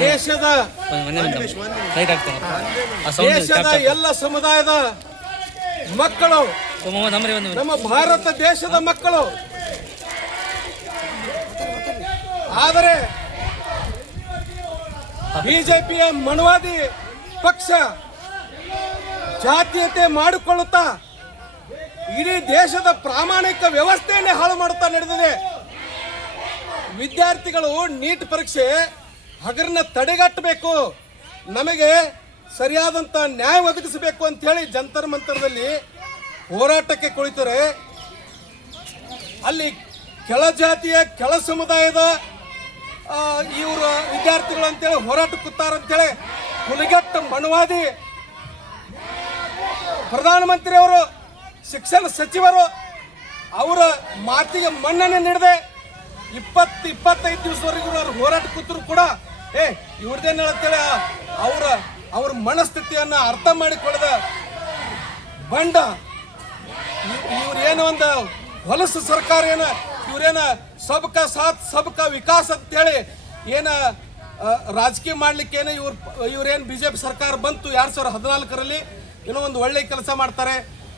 ದೇಶದ ಎಲ್ಲ ಸಮುದಾಯದ ಮಕ್ಕಳು, ನಮ್ಮ ಭಾರತ ದೇಶದ ಮಕ್ಕಳು. ಆದರೆ ಬಿಜೆಪಿಯ ಮನವಾದಿ ಪಕ್ಷ ಜಾತೀಯತೆ ಮಾಡಿಕೊಳ್ಳುತ್ತಾ ಇಡೀ ದೇಶದ ಪ್ರಾಮಾಣಿಕ ವ್ಯವಸ್ಥೆಯನ್ನೇ ಹಾಳು ಮಾಡುತ್ತಾ ನಡೆದಿದೆ. ವಿದ್ಯಾರ್ಥಿಗಳು ನೀಟ್ ಪರೀಕ್ಷೆ ಹಗರನ್ನ ತಡೆಗಟ್ಟಬೇಕು, ನಮಗೆ ಸರಿಯಾದಂತ ನ್ಯಾಯ ಒದಗಿಸಬೇಕು ಅಂತ ಹೇಳಿ ಜಂತರ್ ಮಂತರದಲ್ಲಿ ಹೋರಾಟಕ್ಕೆ ಕುಳಿತರೆ ಅಲ್ಲಿ ಕೆಳ ಜಾತಿಯ ಕೆಳ ಸಮುದಾಯದ ಇವರು ವಿದ್ಯಾರ್ಥಿಗಳು ಅಂತೇಳಿ ಹೋರಾಟ ಕೂತಾರಂತೇಳಿ ಹುಲಿಗಟ್ಟ ಮನವಾದಿ ಪ್ರಧಾನಮಂತ್ರಿಯವರು, ಶಿಕ್ಷಣ ಸಚಿವರು ಅವರ ಮಾತಿಗೆ ಮನ್ನಣೆ ನೀಡದೆ 20-25 ದಿವಸವರೆಗೂ ಅವರು ಹೋರಾಟ ಕೂತರು ಕೂಡ ಇವ್ರದೇನು ಹೇಳತ್ತೇಳಿ ಅವ್ರ ಮನಸ್ಥಿತಿಯನ್ನ ಅರ್ಥ ಮಾಡಿಕೊಳ್ಳದ ಬಂಡ ಇವ್ರೇನೋ ಒಂದು ಹೊಲಸು ಸರ್ಕಾರ ಇವ್ರೇನ ಸಬ್ಕಾ ಸಾಥ್ ಸಬ್ಕಾ ವಿಕಾಸ್ ಅಂತೇಳಿ ಏನ ರಾಜಕೀಯ ಮಾಡ್ಲಿಕ್ಕೆ ಇವ್ರೇನು ಬಿಜೆಪಿ ಸರ್ಕಾರ ಬಂತು 2014ರಲ್ಲಿ ಏನೋ ಒಂದು ಒಳ್ಳೆ ಕೆಲಸ ಮಾಡ್ತಾರೆ,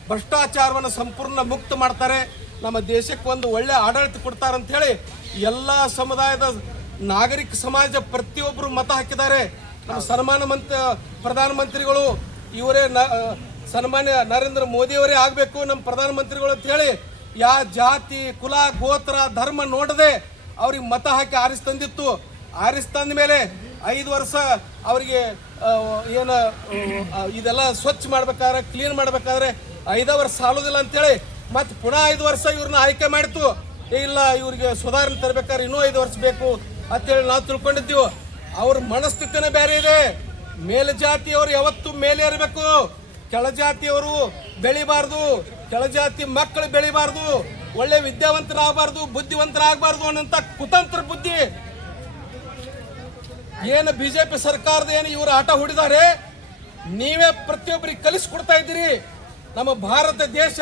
ಭ್ರಷ್ಟಾಚಾರವನ್ನು ಸಂಪೂರ್ಣ ಮುಕ್ತ ಮಾಡ್ತಾರೆ, ನಮ್ಮ ದೇಶಕ್ಕೆ ಒಂದು ಒಳ್ಳೆ ಆಡಳಿತ ಕೊಡ್ತಾರೆ ಅಂತ ಹೇಳಿ ಎಲ್ಲ ಸಮುದಾಯದ ನಾಗರಿಕ ಸಮಾಜ ಪ್ರತಿಯೊಬ್ಬರು ಮತ ಹಾಕಿದ್ದಾರೆ. ನಮ್ಮ ಪ್ರಧಾನಮಂತ್ರಿಗಳು ಇವರೇ ಸನ್ಮಾನ್ಯ ನರೇಂದ್ರ ಮೋದಿಯವರೇ ಆಗಬೇಕು ನಮ್ಮ ಪ್ರಧಾನಮಂತ್ರಿಗಳು ಅಂತ ಹೇಳಿ ಜಾತಿ ಕುಲ ಗೋತ್ರ ಧರ್ಮ ನೋಡದೆ ಅವ್ರಿಗೆ ಮತ ಹಾಕಿ ಆರಿಸ್ತಂದಿತ್ತು. ಆರಿಸ್ತಂದ ಮೇಲೆ 5 ವರ್ಷ ಅವರಿಗೆ ಏನು ಇದೆಲ್ಲ ಸ್ವಚ್ಛ ಮಾಡ್ಬೇಕಾದ್ರೆ ಕ್ಲೀನ್ ಮಾಡ್ಬೇಕಾದ್ರೆ 5 ವರ್ಷ ಸಾಲೋದಿಲ್ಲ ಅಂತೇಳಿ ಮತ್ತೆ ಪುನಃ 5 ವರ್ಷ ಇವ್ರನ್ನ ಆಯ್ಕೆ ಮಾಡಿತ್ತು. ಇಲ್ಲ ಇವ್ರಿಗೆ ಸುಧಾರಣೆ ತರಬೇಕಾದ್ರೆ ಇನ್ನೂ 5 ವರ್ಷ ಬೇಕು ಅಂತೇಳಿ ನಾವು ತಿಳ್ಕೊಂಡಿದ್ದೀವಿ. ಅವ್ರ ಮನಸ್ಥಿತಿನೇ ಬೇರೆ ಇದೆ. ಮೇಲ್ಜಾತಿಯವರು ಯಾವತ್ತೂ ಮೇಲೆ ಇರಬೇಕು, ಕೆಳಜಾತಿಯವರು ಬೆಳಿಬಾರ್ದು, ಕೆಳಜಾತಿ ಮಕ್ಕಳು ಬೆಳಿಬಾರ್ದು, ಒಳ್ಳೆ ವಿದ್ಯಾವಂತರಾಗಬಾರ್ದು, ಬುದ್ಧಿವಂತರಾಗಬಾರ್ದು ಅನ್ನೋಂಥ ಕುತಂತ್ರ ಬುದ್ಧಿ ಏನು ಬಿಜೆಪಿ ಸರ್ಕಾರದ ಏನು ಇವರು ಆಟ ಹೊಡಿದ್ದಾರೆ, ನೀವೇ ಪ್ರತಿಯೊಬ್ಬರಿಗೆ ಕಲಿಸ್ಕೊಡ್ತಾ ಇದ್ದೀರಿ. ನಮ್ಮ ಭಾರತ ದೇಶ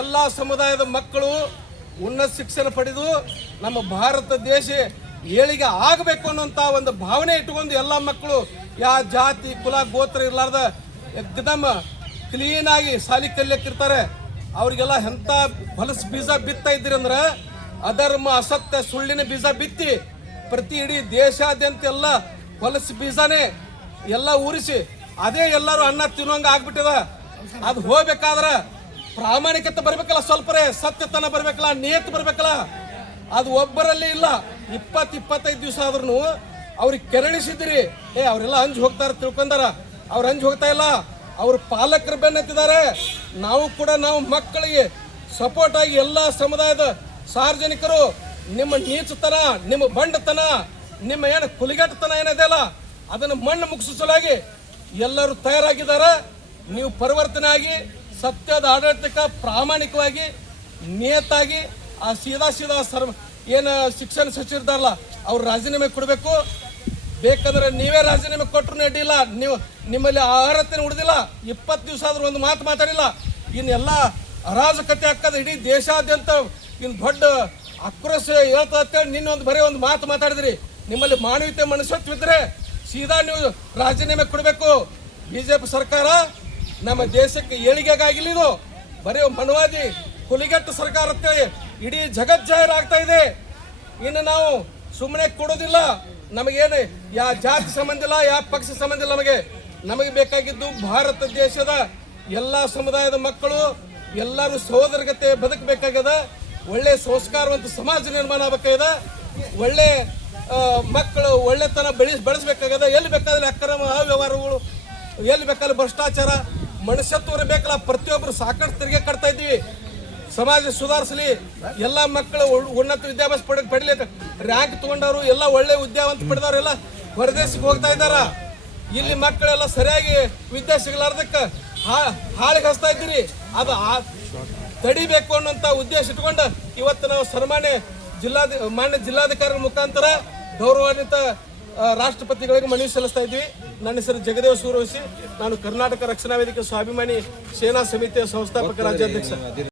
ಎಲ್ಲ ಸಮುದಾಯದ ಮಕ್ಕಳು ಉನ್ನತ ಶಿಕ್ಷಣ ಪಡೆದು ನಮ್ಮ ಭಾರತ ದೇಶ ಏಳಿಗೆ ಆಗಬೇಕು ಅನ್ನೋಂಥ ಒಂದು ಭಾವನೆ ಇಟ್ಟುಕೊಂಡು ಎಲ್ಲ ಮಕ್ಕಳು ಯಾವ ಜಾತಿ ಕುಲ ಗೋತ್ರ ಇರಲಾರ್ದ ಎಕ್ದಮ್ ಕ್ಲೀನ್ ಆಗಿ ಸಾಲಿ ಕಲಿಯಕ್ಕಿರ್ತಾರೆ. ಅವ್ರಿಗೆಲ್ಲ ಎಂಥ ಹೊಲಸು ಬೀಜ ಬಿತ್ತಾ ಇದ್ದೀರಿ ಅಂದ್ರೆ ಅಧರ್ಮ ಅಸತ್ಯ ಸುಳ್ಳಿನ ಬೀಜ ಬಿತ್ತಿ ಪ್ರತಿ ಇಡೀ ದೇಶಾದ್ಯಂತ ಎಲ್ಲ ಹೊಲಸು ಬೀಜನೇ ಎಲ್ಲ ಉರಿಸಿ ಅದೇ ಎಲ್ಲರೂ ಅನ್ನ ತಿನ್ನೋಂಗ ಆಗ್ಬಿಟ್ಟದ. ಅದು ಹೋಗ್ಬೇಕಾದ್ರ ಪ್ರಾಮಾಣಿಕತೆ ಬರ್ಬೇಕಲ್ಲ, ಸ್ವಲ್ಪರೇ ಸತ್ಯತನ ಬರ್ಬೇಕಲ್ಲ, ನಿಯತ್ ಬರ್ಬೇಕಲ್ಲ. ಅದು ಒಬ್ಬರಲ್ಲಿ ಇಲ್ಲ. 20-25 ದಿವಸ ಆದ್ರೂ ಅವ್ರಿಗೆ ಕೆರಳಿಸಿದ್ರಿ. ಅವರೆಲ್ಲ ಅಂಜು ಹೋಗ್ತಾರ ತಿಳ್ಕೊಂಡಾರ, ಅವ್ರು ಅಂಜು ಹೋಗ್ತಾ ಇಲ್ಲ. ಅವ್ರ ಪಾಲಕರು ಬೆನ್ನತ್ತಿದ್ದಾರೆ. ನಾವು ಕೂಡ ನಾವು ಮಕ್ಕಳಿಗೆ ಸಪೋರ್ಟ್ ಆಗಿ ಎಲ್ಲ ಸಮುದಾಯದ ಸಾರ್ವಜನಿಕರು ನಿಮ್ಮ ನೀಚತನ, ನಿಮ್ಮ ಬಂಡತನ, ನಿಮ್ಮ ಏನು ಕುಲಿಗಟ್ಟತನ ಏನಿದೆಯಲ್ಲ ಅದನ್ನು ಮಣ್ಣು ಮುಗಿಸಲಾಗಿ ಎಲ್ಲರೂ ತಯಾರಾಗಿದ್ದಾರೆ. ನೀವು ಪರಿವರ್ತನೆ ಆಗಿ ಸತ್ಯದ ಆಡಳಿತಕ್ಕೆ ಪ್ರಾಮಾಣಿಕವಾಗಿ ನಿಯತ್ತಾಗಿ ಆ ಸೀದಾ ಏನು ಶಿಕ್ಷಣ ಸಚಿವರಿದ್ದಾರಲ್ಲ ಅವ್ರು ರಾಜೀನಾಮೆ ಕೊಡಬೇಕು. ಬೇಕಂದ್ರೆ ನೀವೇ ರಾಜೀನಾಮೆ ಕೊಟ್ಟರು ಅಡ್ಡಿಲ್ಲ, ನೀವು ನಿಮ್ಮಲ್ಲಿ ಅರ್ಹತೆ ಉಳಿದಿಲ್ಲ. 20 ದಿವಸ ಆದ್ರೂ ಒಂದು ಮಾತು ಮಾತಾಡಿಲ್ಲ. ಇನ್ನೆಲ್ಲ ಅರಾಜಕತೆ ಹಾಕದ ಇಡೀ ದೇಶಾದ್ಯಂತ ಇನ್ನು ದೊಡ್ಡ ಆಕ್ರೋಶ ಹೇಳ್ತೇಳಿ ನಿನ್ನೊಂದು ಬರೀ ಒಂದು ಮಾತು ಮಾತಾಡಿದ್ರಿ. ನಿಮ್ಮಲ್ಲಿ ಮಾನವೀಯತೆ ಮನುಷ್ಯತ್ವಿದ್ರೆ ಸೀದಾ ನೀವು ರಾಜೀನಾಮೆ ಕೊಡಬೇಕು. ಬಿಜೆಪಿ ಸರ್ಕಾರ ನಮ್ಮ ದೇಶಕ್ಕೆ ಏಳಿಗೆಗಾಗಿಲ್ಲ, ಇದು ಬರೀ ಮನವಾದಿ ಹುಲಿಗಟ್ಟು ಸರ್ಕಾರ ಅಂತೇಳಿ ಇಡೀ ಜಗಜ್ಜಾಹೀರಾಗ್ತಾ ಇದೆ. ಇನ್ನು ನಾವು ಸುಮ್ಮನೆ ಕೊಡೋದಿಲ್ಲ. ನಮಗೇನು ಯಾವ ಜಾತಿ ಸಂಬಂಧ ಇಲ್ಲ, ಯಾವ ಪಕ್ಷ ಸಂಬಂಧ ಇಲ್ಲ. ನಮಗೆ ಬೇಕಾಗಿದ್ದು ಭಾರತ ದೇಶದ ಎಲ್ಲ ಸಮುದಾಯದ ಮಕ್ಕಳು ಎಲ್ಲರೂ ಸಹೋದರಗತೆ ಬದುಕಬೇಕಾಗ್ಯದ. ಒಳ್ಳೆ ಸಂಸ್ಕಾರವಂತ ಸಮಾಜ ನಿರ್ಮಾಣ ಆಗಬೇಕಾಗ್ಯದ. ಒಳ್ಳೆ ಮಕ್ಕಳು ಒಳ್ಳೆತನ ಬೆಳೆಸಬೇಕಾಗ್ಯದ. ಎಲ್ಲಿ ಬೇಕಾದ್ರೆ ಅಕ್ರಮ ಅವ್ಯವಹಾರಗಳು, ಎಲ್ಲಿ ಬೇಕಾದ್ರೆ ಭ್ರಷ್ಟಾಚಾರ, ಮನುಷ್ಯತ್ವ ಇರಬೇಕಲ್ಲ. ಪ್ರತಿಯೊಬ್ಬರು ಸಾಕಷ್ಟು ತೆರಿಗೆ ಕಟ್ತಾ ಇದ್ದೀವಿ. ಸಮಾಜ ಸುಧಾರಿಸಲಿ, ಎಲ್ಲ ಮಕ್ಕಳು ಉನ್ನತ ವಿದ್ಯಾಭ್ಯಾಸ ಪಡಲಿ. ರ್ಯಾಂಕ್ ತಗೊಂಡವರು ಎಲ್ಲ ಒಳ್ಳೆ ವಿದ್ಯಾವಂತ ಪಡೆದವರೆಲ್ಲ ಹೊರದೇಶಕ್ಕೆ ಹೋಗ್ತಾ ಇದ್ದಾರ. ಇಲ್ಲಿ ಮಕ್ಕಳೆಲ್ಲ ಸರಿಯಾಗಿ ವಿದ್ಯೆ ಸಿಗಲಾರ್ದಕ್ಕೆ ಹಾಳಿಗೆ ಹಚ್ತಾ ಇದ್ದೀರಿ. ಅದು ತಡಿಬೇಕು ಅನ್ನೋಂಥ ಉದ್ದೇಶ ಇಟ್ಕೊಂಡು ಇವತ್ತು ನಾವು ಮಾನ್ಯ ಜಿಲ್ಲಾಧಿಕಾರಿಗಳ ಮುಖಾಂತರ ಗೌರವಾನ್ವಿತ ರಾಷ್ಟ್ರಪತಿಗಳಿಗೆ ಮನವಿ ಸಲ್ಲಿಸ್ತಾ ಇದ್ವಿ. ನನ್ನ ಹೆಸರು ಜಗದೇವ್ ಸೂರವಸಿ. ನಾನು ಕರ್ನಾಟಕ ರಕ್ಷಣಾ ವೇದಿಕೆ ಸ್ವಾಭಿಮಾನಿ ಸೇನಾ ಸಮಿತಿಯ ಸಂಸ್ಥಾಪಕ ರಾಜ್ಯಾಧ್ಯಕ್ಷ.